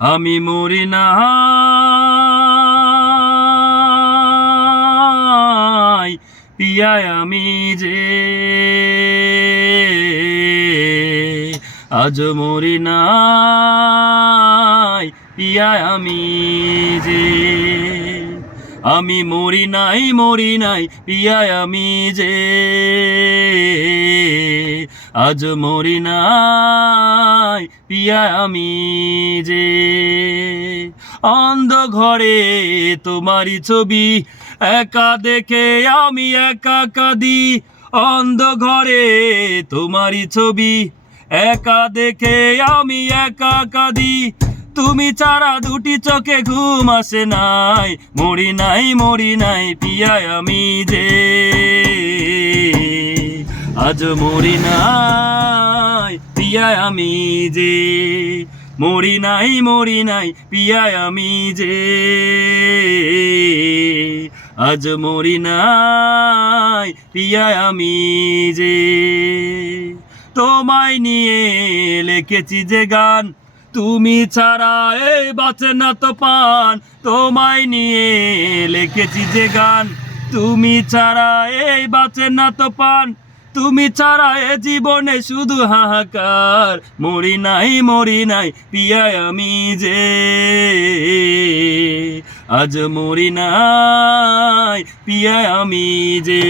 আমি মরি না পিয়ায় আমি যে আজ মরি নাই পিয়ায় আমি যে আমি মরি নাই পিয়ায় আমি যে আজ মরি নাই পিয়ায় আমি যে অন্ধ ঘরে তোমারই ছবি একা দেখে আমি একা কাঁদি অন্ধ ঘরে তোমারই ছবি একা দেখে আমি একা কাঁদি তুমি ছাড়া দুটি চোখে ঘুম আসে নাই মরি নাই পিয়ায় আমি যে আজ মরি নাই পিয়ায় আমি যে মরি নাই পিয়ায় আমি যে আজ মরি নাই পিয়ায় আমি যে তোমায় নিয়ে লিখেছি যে গান তুমি ছাড়া এই বাঁচে না তো পান তোমায় নিয়ে লিখেছি যে গান তুমি ছাড়া এই বাঁচে না তো পান তুমি ছাড়া এ জীবনে শুধু হাহাকার মরি নাই পিয়ায় আমি যে আজ মরি নাই পিয়ায় আমি যে